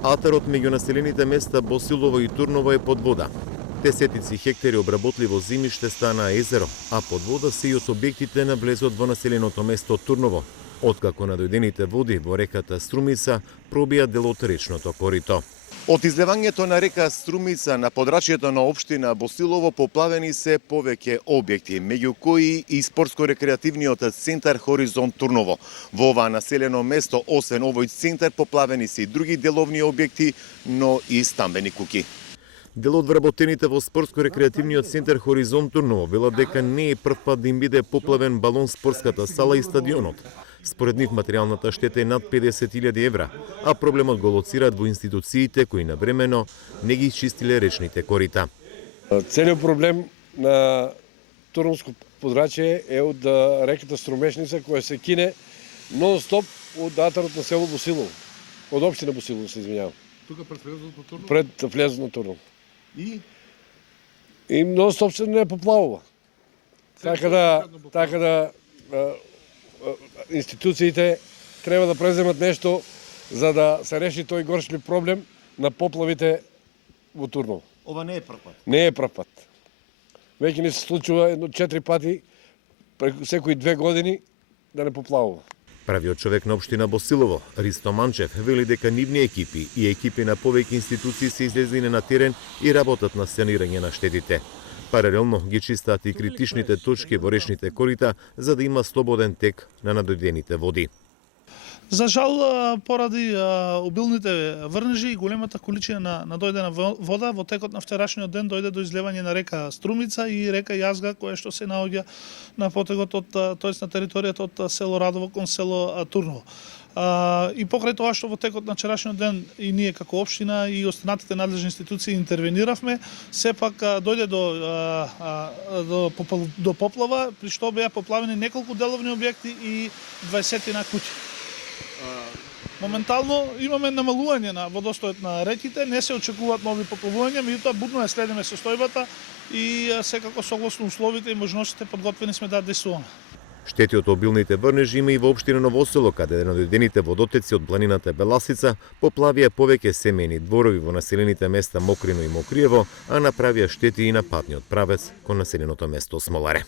Атарот меѓу населените места Босилово и Турново е под вода. Десетици хектари обработливо земјиште станаа езеро, а под вода се и од објектите на влезот во населеното место Турново, откако надојдените води во реката Струмица пробија дел од речното корито. Од излевањето на река Струмица на подрачјето на општина Босилово поплавени се повеќе објекти, меѓу кои и спортско-рекреативниот центар Хоризонт Турново. Во ова населено место, освен овој центар, поплавени се и други деловни објекти, но и стамбени куќи. Дел од вработените во спортско-рекреативниот центар Хоризонт Турново велат дека не е прв пат да им биде поплавен балон спортската сала и стадионот. Според нив материјалната штета е над 50.000 евра, а проблемот го лоцираат во институциите кои навремено не ги чистиле речните корита. Целиот проблем на Турновско подрачје е од реката Струмешница која се кине нон-стоп од атарот на село Босилово, од општина Босилово, се извинјавам. Тука пред влезот на Турново? Пред влезот на Турново. И нон-стоп се не поплавува. Така да институциите треба да преземат нешто за да се реши тој горшлив проблем на поплавите во Турново. Ова не е прв пат. Не е прв пат. Веќе не се случува 4 пати преку секои 2 години да не поплавува. Правиот човек на општина Босилово, Ристо Манчев, вели дека нивни екипи и екипи на повеќе институции се излезлине на терен и работат на санирање на штетите. Паралелно ги чистаат и критичните точки во речните корита за да има слободен тек на надојдените води. За жал, поради обилните врнежи и големата количина надојдена вода, во текот на вчерашниот ден дојде до излевање на река Струмица и река Јазга, која што се наоѓа на потегот на територијата од село Радово кон село Турново. И покрај тоа што во текот на вчерашниот ден и ние како општина и останатите надлежни институции интервениравме, сепак дојде до поплава, при што беа поплавени неколку деловни објекти и 20 куќи. Моментално имаме намалување на водостојот на реките, не се очекуваат нови поплавувања, меѓутоа будно ја следиме состојбата и секако согласно условите и можностите подготвени сме да действуваме. Штети од обилните врнежи има и во општина Ново Село, каде надојдените водотеци од планината Беласица поплавија повеќе семејни дворови во населените места Мокрино и Мокриево, а направија штети и на патниот правец кон населеното место Смоларе.